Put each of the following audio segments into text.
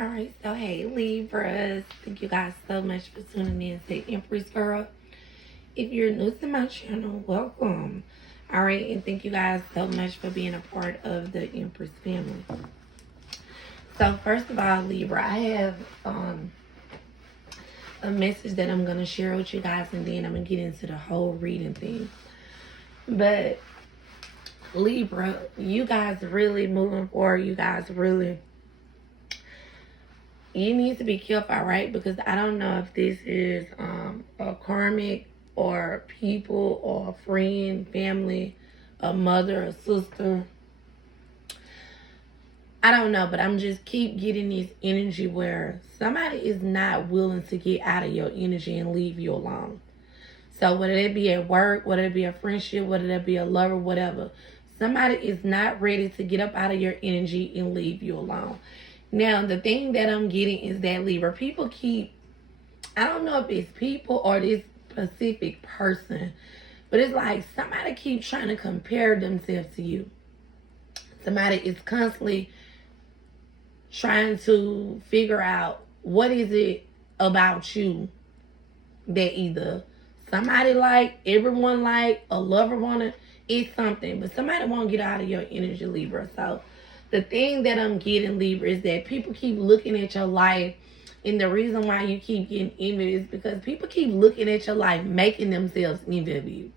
Alright, so hey Libras, thank you guys so much for tuning in to Empress Girl. If you're new to my channel, welcome. Alright, and thank you guys so much for being a part of the Empress family. So first of all, Libra, I have a message that I'm going to share with you guys, and then I'm going to get into the whole reading thing. But Libra, you guys really moving forward, you need to be careful, right? Because I don't know if this is a karmic or people or a friend, family, a mother, a sister. I don't know, but I'm just keep getting this energy where somebody is not willing to get out of your energy and leave you alone. So whether it be at work, whether it be a friendship, whether it be a lover, whatever, somebody is not ready to get up out of your energy and leave you alone. Now, the thing that I'm getting is that, Libra, people keep, I don't know if it's people or this specific person, but it's like somebody keeps trying to compare themselves to you. Somebody is constantly trying to figure out what is it about you that either somebody like, everyone like, a lover wanted, it's something, but somebody won't get out of your energy, Libra. So the thing that I'm getting, Libra, is that people keep looking at your life, and the reason why you keep getting envy is because people keep looking at your life, making themselves envy of you.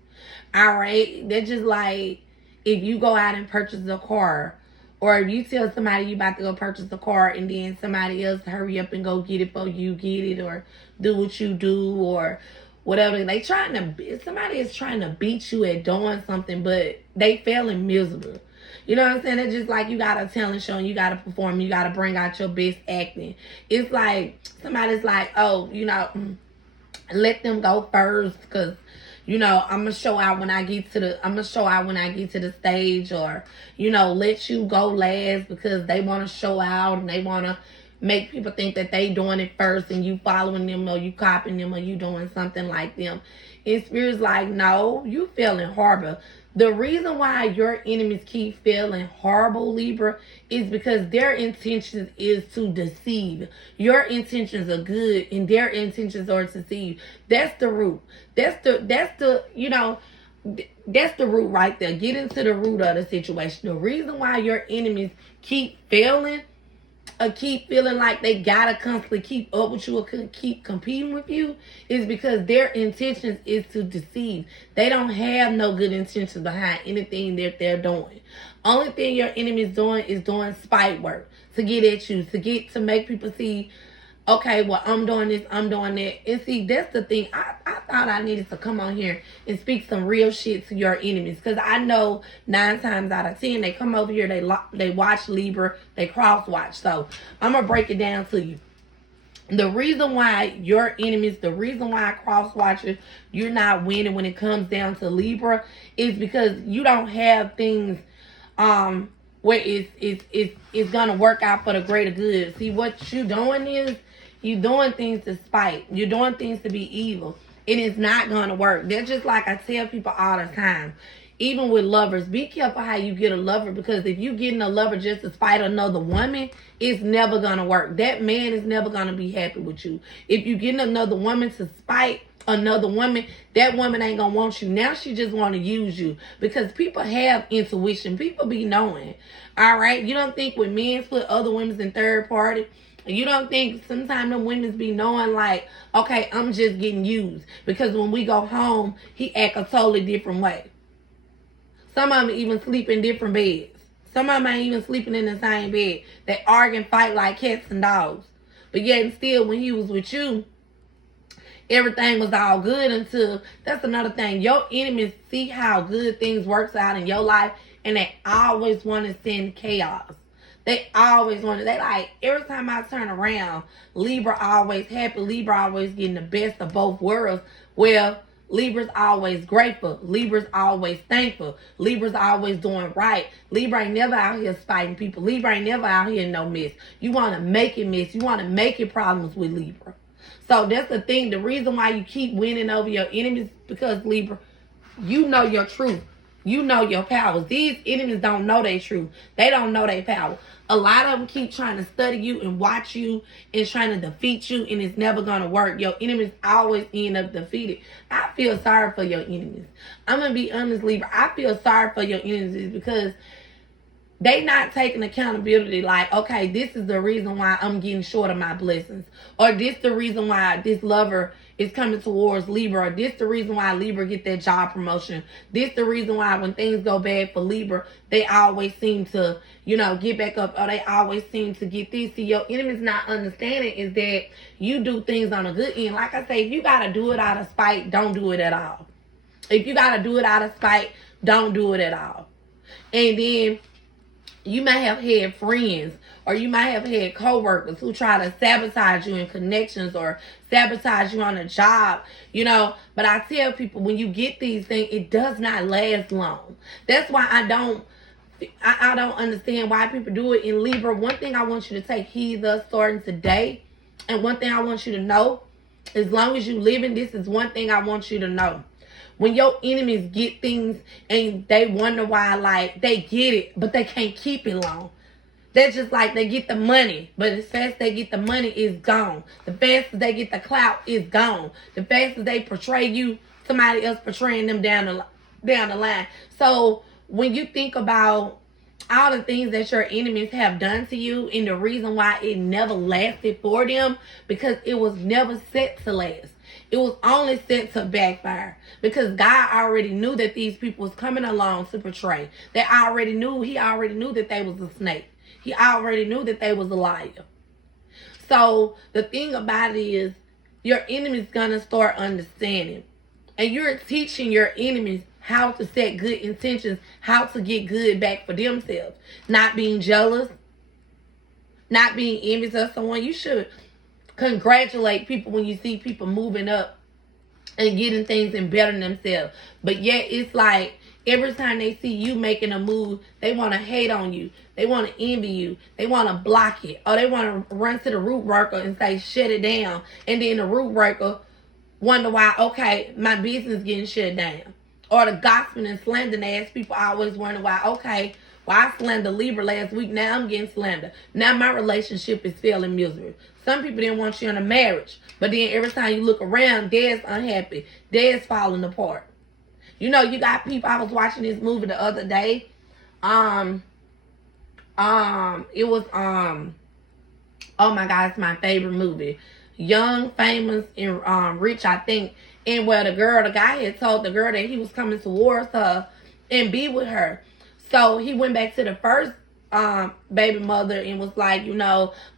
All right? They're just like, if you go out and purchase a car, or if you tell somebody you about to go purchase a car, and then somebody else hurry up and go get it for you, get it, or do what you do, or whatever. Somebody is trying to beat you at doing something, but they failing miserable. You know what I'm saying? It's just like you got a talent show and you got to perform. You got to bring out your best acting. It's like somebody's like, oh, let them go first because, I'm going to show out when I get to the stage, or, let you go last because they want to show out and they want to make people think that they doing it first and you following them or you copying them or you doing something like them. And Spirit's like, no, you feeling horrible. The reason why your enemies keep feeling horrible, Libra, is because their intentions is to deceive. Your intentions are good and their intentions are to deceive. That's the root. That's the root right there. Get into the root of the situation. The reason why your enemies keep failing or keep feeling like they gotta constantly keep up with you or keep competing with you is because their intentions is to deceive. They don't have no good intentions behind anything that they're doing. Only thing your enemy is doing spite work to get at you, to make people see, okay, well, I'm doing this, I'm doing that. And see, that's the thing. I thought I needed to come on here and speak some real shit to your enemies. Because I know 9 times out of 10, they come over here, they watch Libra, they cross-watch. So I'm going to break it down to you. The reason why your enemies, the reason why cross-watchers, you're not winning when it comes down to Libra is because you don't have things where it's going to work out for the greater good. See, what you doing is, you're doing things to spite. You're doing things to be evil. It is not going to work. They're just like I tell people all the time. Even with lovers, be careful how you get a lover, because if you getting a lover just to spite another woman, it's never going to work. That man is never going to be happy with you. If you getting another woman to spite another woman, that woman ain't going to want you. Now she just want to use you, because people have intuition. People be knowing. All right? You don't think when men put other women in third party, you don't think sometimes the women be knowing like, okay, I'm just getting used. Because when we go home, he act a totally different way. Some of them even sleep in different beds. Some of them ain't even sleeping in the same bed. They argue and fight like cats and dogs. But yet and still, when he was with you, everything was all good until, that's another thing. Your enemies see how good things works out in your life, and they always want to send chaos. They always want to, they like, every time I turn around, Libra always happy. Libra always getting the best of both worlds. Well, Libra's always grateful. Libra's always thankful. Libra's always doing right. Libra ain't never out here fighting people. Libra ain't never out here in no mess. You want to make it mess. You want to make it problems with Libra. So that's the thing. The reason why you keep winning over your enemies, because Libra, you know your truth. You know your powers. These enemies don't know their truth. They don't know their power. A lot of them keep trying to study you and watch you and trying to defeat you, and it's never going to work. Your enemies always end up defeated. I feel sorry for your enemies. I'm going to be honest, Libra. I feel sorry for your enemies because they not taking accountability like, okay, this is the reason why I'm getting short of my blessings. Or this the reason why this lover is coming towards Libra. Or this the reason why Libra get that job promotion. This the reason why when things go bad for Libra, they always seem to, get back up. Or they always seem to get this. See, your enemy's not understanding is that you do things on a good end. Like I say, if you got to do it out of spite, don't do it at all. If you got to do it out of spite, don't do it at all. And then you might have had friends or you might have had co-workers who try to sabotage you in connections or sabotage you on a job, But I tell people, when you get these things, it does not last long. That's why I don't understand why people do it in Libra. One thing I want you to take heed of starting today, and one thing I want you to know, as long as you living, this is one thing I want you to know. When your enemies get things and they wonder why, like, they get it, but they can't keep it long. That's just like they get the money, but as fast as they get the money, it's gone. The fastest they get the clout, it's gone. The fastest they portray you, somebody else portraying them down the line. So when you think about all the things that your enemies have done to you and the reason why it never lasted for them, because it was never set to last. It was only set to backfire because God already knew that these people was coming along to portray. He already knew that they was a snake. He already knew that they was a liar. So the thing about it is your enemy's gonna start understanding. And you're teaching your enemies how to set good intentions, how to get good back for themselves. Not being jealous, not being envious of someone. You should congratulate people when you see people moving up and getting things and bettering themselves. But yet it's like every time they see you making a move, they want to hate on you. They want to envy you. They want to block it. Or they want to run to the root worker and say, shut it down. And then the root worker wonder why, okay, my business getting shut down. Or the gossiping and slandering ass people always wonder why, okay, well, I slandered Libra last week. Now I'm getting slandered. Now my relationship is failing miserable. Some people didn't want you in a marriage. But then every time you look around, dad's unhappy. Dad's falling apart. You got people. I was watching this movie the other day. It was, oh my God, it's my favorite movie. Young, Famous, and Rich, I think. And where the guy had told the girl that he was coming towards her and be with her. So he went back to the first baby mother and was like, I'm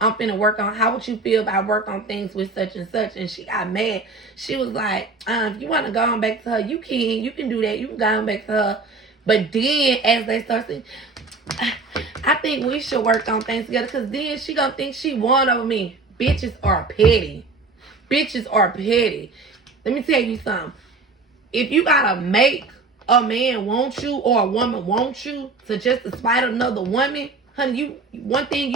finna work on, how would you feel if I work on things with such and such? And she got mad. She was like, if you want to go on back to her, you can do that. You can go on back to her. But then as they start saying, I think we should work on things together, because then she gonna think she won over me. Bitches are petty. Bitches are petty. Let me tell you something. If you gotta make a man want you or a woman want you to just despite another woman, honey, one thing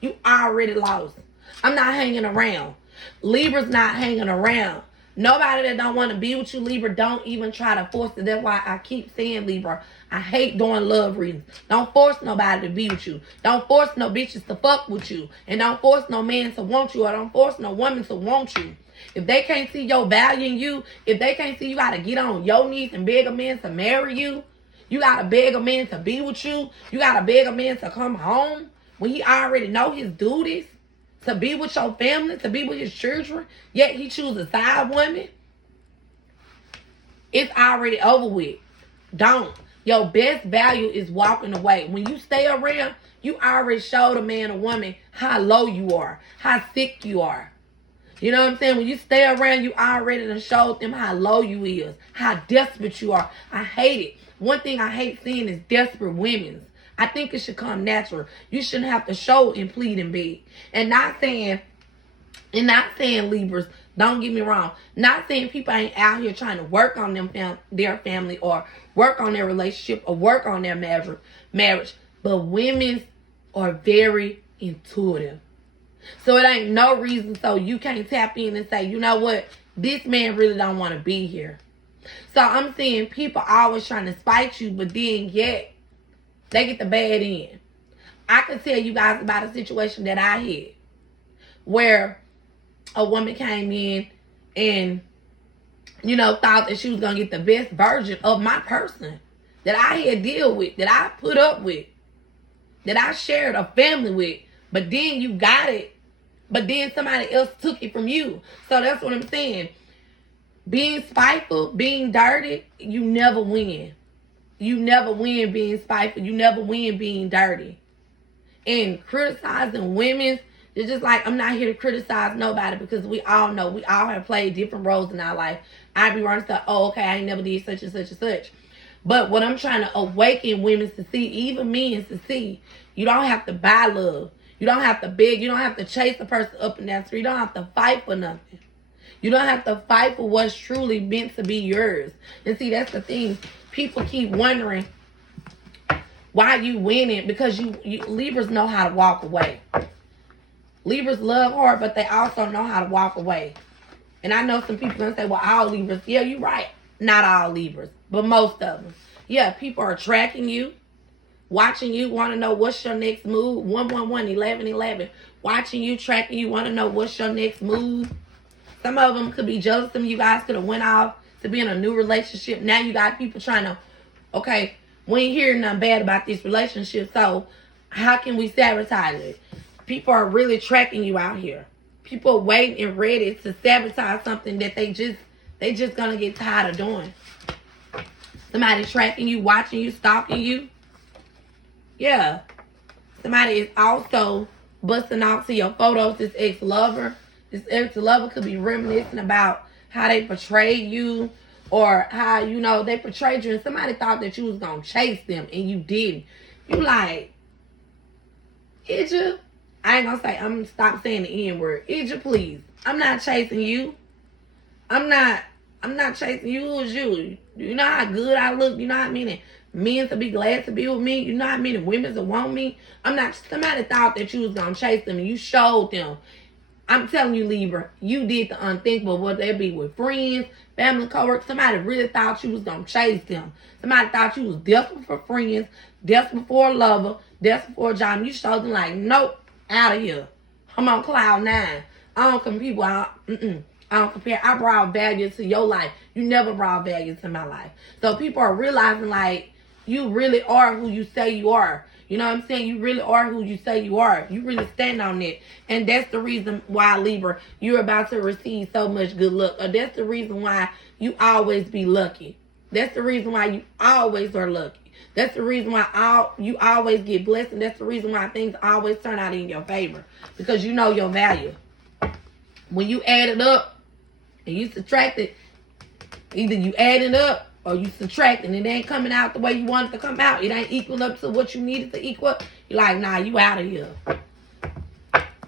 you already lost. I'm not hanging around. Libra's not hanging around. Nobody that don't want to be with you, Libra, don't even try to force it. That's why I keep saying, Libra, I hate doing love readings. Don't force nobody to be with you. Don't force no bitches to fuck with you. And don't force no man to want you, or don't force no woman to want you. If they can't see your value in you, if they can't see you got to get on your knees and beg a man to marry you, you got to beg a man to be with you, you got to beg a man to come home when he already know his duties, to be with your family, to be with his children, yet he chooses a side woman, it's already over with. Don't. Your best value is walking away. When you stay around, you already showed a man or woman how low you are, how sick you are. You know what I'm saying? When you stay around, you already done showed them how low you is, how desperate you are. I hate it. One thing I hate seeing is desperate women. I think it should come natural. You shouldn't have to show and plead and beg. And not saying Libras, don't get me wrong. Not saying people ain't out here trying to work on their family or work on their relationship or work on their marriage. But women are very intuitive. So it ain't no reason so you can't tap in and say, you know what? This man really don't want to be here. So I'm saying people always trying to spite you, but then yet they get the bad end. I could tell you guys about a situation that I had where a woman came in and, you know, thought that she was going to get the best version of my person that I had deal with, that I put up with, that I shared a family with. But then you got it, but then somebody else took it from you. So that's what I'm saying. Being spiteful, being dirty, you never win. You never win being spiteful. You never win being dirty. And criticizing women, it's just like, I'm not here to criticize nobody, because we all know we all have played different roles in our life. I'd be running stuff, oh, okay, I ain't never did such and such and such. But what I'm trying to awaken women to see, even men to see, you don't have to buy love. You don't have to beg. You don't have to chase a person up and down the street. You don't have to fight for nothing. You don't have to fight for what's truly meant to be yours. And see, that's the thing. People keep wondering why you winning, because you Libras know how to walk away. Libras love hard, but they also know how to walk away. And I know some people gonna say, well, all Libras. Yeah, you're right. Not all Libras, but most of them. Yeah, people are tracking you, watching you, want to know what's your next move. 111, 1111. Watching you, tracking you, want to know what's your next move. Some of them could be jealous. Some of you guys could have went off to be in a new relationship. Now you got people trying to, okay, we ain't hearing nothing bad about this relationship, so how can we sabotage it? People are really tracking you out here. People are waiting and ready to sabotage something that they just gonna get tired of doing. Somebody tracking you, watching you, stalking you. Yeah. Somebody is also busting off to your photos, this ex-lover. This ex-lover could be reminiscing about how they portrayed you, or how, you know, they portrayed you and somebody thought that you was going to chase them and you didn't. You like, is you? I ain't going to say, I'm going to stop saying the N-word. Is you, please? I'm not chasing you. I'm not chasing you. Who is you? You know how good I look? You know how many men to be glad to be with me? You know how many women to want me? I'm not, somebody thought that you was going to chase them and you showed them. I'm telling you, Libra, you did the unthinkable, whether it be with friends, family, coworkers. Somebody really thought you was going to chase them. Somebody thought you was desperate for friends, desperate for a lover, desperate for a job. You showed them like, nope, out of here. I'm on cloud 9. I don't compete. I don't compare. I brought value to your life. You never brought value to my life. So people are realizing like, you really are who you say you are. You know what I'm saying? You really are who you say you are. You really stand on it. And that's the reason why, Libra, you're about to receive so much good luck. Or that's the reason why you always be lucky. That's the reason why you always are lucky. That's the reason why you always get blessed. And that's the reason why things always turn out in your favor. Because you know your value. When you add it up and you subtract it, either you add it up or you subtract and it ain't coming out the way you want it to come out. It ain't equal up to what you needed to equal. You're like, nah, you out of here.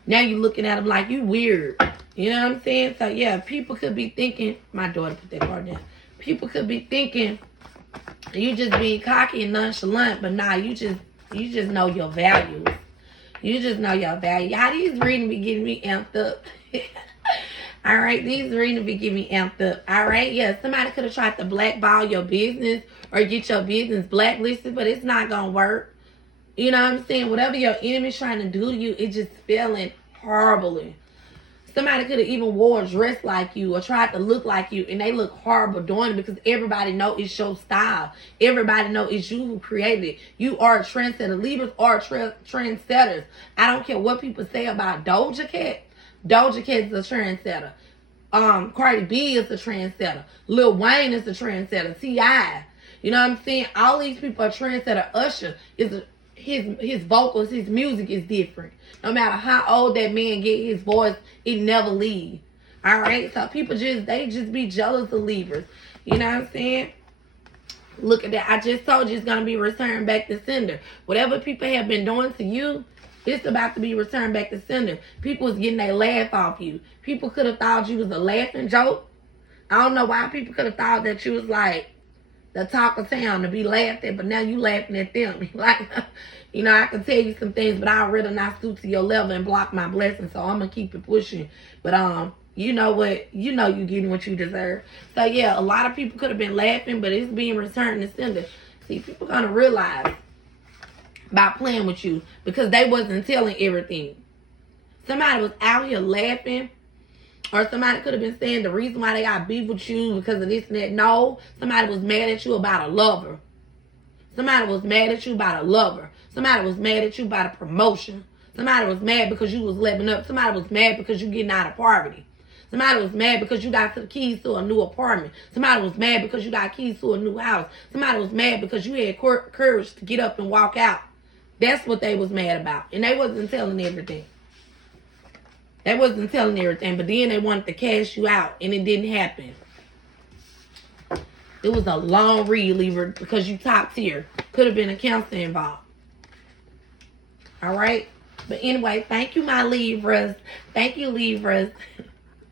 Now you looking at them like you weird. You know what I'm saying? So yeah, people could be thinking, my daughter put that card down. People could be thinking you just being cocky and nonchalant, but nah, you just know your values. You just know your value. Y'all, these readings be getting me amped up. All right, these readings be getting me amped up. All right, yeah, somebody could have tried to blackball your business or get your business blacklisted, but it's not going to work. You know what I'm saying? Whatever your enemy's trying to do to you, it's just failing horribly. Somebody could have even wore a dress like you or tried to look like you, and they look horrible doing it because everybody know it's your style. Everybody know it's you who created it. You are a trendsetter. Libras are trendsetters. I don't care what people say about Doja Cat. Doja Cat is a trendsetter. Cardi B is a trendsetter. Lil Wayne is a trendsetter. T.I. You know what I'm saying? All these people are trendsetter. Usher is his vocals, his music is different. No matter how old that man get, his voice, it never leaves. All right? So people they just be jealous of Libras. You know what I'm saying? Look at that. I just told you it's going to be returned back to sender. Whatever people have been doing to you, it's about to be returned back to sender. People was getting their laugh off you. People could have thought you was a laughing joke. I don't know why people could have thought that you was like the talk of town to be laughed at, but now you laughing at them. Like, you know, I can tell you some things, but I'd rather not stoop to your level and block my blessings, so I'm going to keep it pushing. But, you know what, you know you getting what you deserve. So yeah, a lot of people could have been laughing, but it's being returned to sender. See, people gonna realize about playing with you because they wasn't telling everything. Somebody was out here laughing, or somebody could have been saying the reason why they got beef with you because of this and that. No, somebody was mad at you about a lover. Somebody was mad at you about a lover. Somebody was mad at you about a promotion. Somebody was mad because you was leveling up. Somebody was mad because you getting out of poverty. Somebody was mad because you got the keys to a new apartment. Somebody was mad because you got keys to a new house. Somebody was mad because you had courage to get up and walk out. That's what they was mad about. And they wasn't telling everything. They wasn't telling everything. But then they wanted to cash you out. And it didn't happen. It was a long read, Libra, because you top tier. Could have been a counselor involved. All right? But anyway, thank you, my Libras. Thank you, Libras.